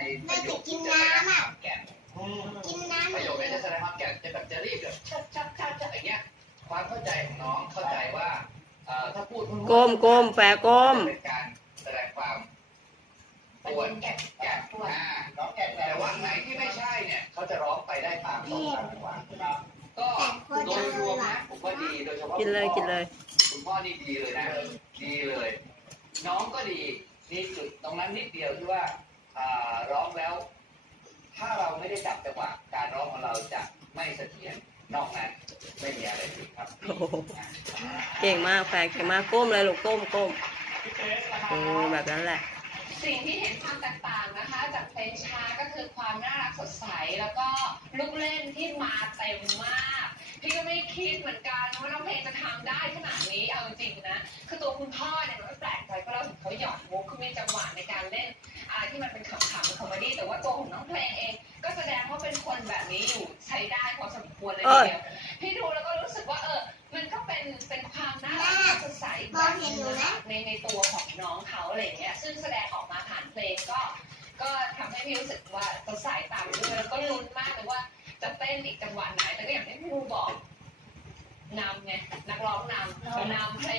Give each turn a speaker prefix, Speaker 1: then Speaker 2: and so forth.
Speaker 1: ไม่จะกินน้ำอ่ะ
Speaker 2: แก่น
Speaker 1: กินน้ำ
Speaker 2: ประโยคนี้จะแสดงความแก่นจะแบบจะรีบแบบชัดอย่างเงี้ยความเข้าใจของน้องเข้าใจว่าถ้าพูด
Speaker 3: ก้มแฝงก้ม
Speaker 2: เป็นการแสดงความปวดแก่นร้องแก่นแต่ว่าไหนที่ไม่ใช่เนี่ยเขาจะร้องไปได้ตามต้องตามจังหวะก็โดยรวมนะผมว่าดีโดยเฉพาะ
Speaker 3: กินเลย
Speaker 2: คุณพ่อนี่ดีเลยนะดีเลย น้องก็ดีนี่จุดตรงนั้นนิดเดียวที่ว่าร้องแล้ว ถ้าเราไม่ได้จับจังหวะการร้องของเราจะไม่เสถียรนอกนั้นไม่มีอะไรผิดครับ
Speaker 3: โอ้โหเก่งมากแฝงเก่งมากก้มเลยลูกก้มแบบนั้นแหละ
Speaker 4: สิ่งที่เห็นความแตกต่างนะคะจากเพลงช้าก็คือความน่ารักสดใสแล้วก็ลูกเล่นที่มาเต็มมากพี่ก็ไม่คิดเหมือนกันว่าน้องเพลงจะทำได้ขนาดนี้เอาจริงๆนะคือตัวคุณพ่อเนี่ยมันก็แปลกใจเพราะเราเห็นเขาหยอดมุกคือมีจังหวะในการเล่นอะไรที่มันเป็นขำๆเป็นคอมเมดี้แต่ว่าตัวของน้องเพลงเองก็แสดงว่าเป็นคนแบบนี้อยู่ใช้ได้พอสมควรเลยทีเดียวพี่ดูแล้วก็รู้สึกว่ามันก็เป็นความน่ารักสดใสแบบนึงในตัวของน้องเขาอะไรอย่างเงี้ยซึ่งแสดงออกมาผ่านเพลงก็ทำให้พี่รู้สึกว่าสดใสตามด้วยแล้วก็ลุ้นมากเลยว่าจะเต้นอีกจังหวะไหนแต่ก็อย่างที่พี่ดูบอกนำไงนักร้องนำเพล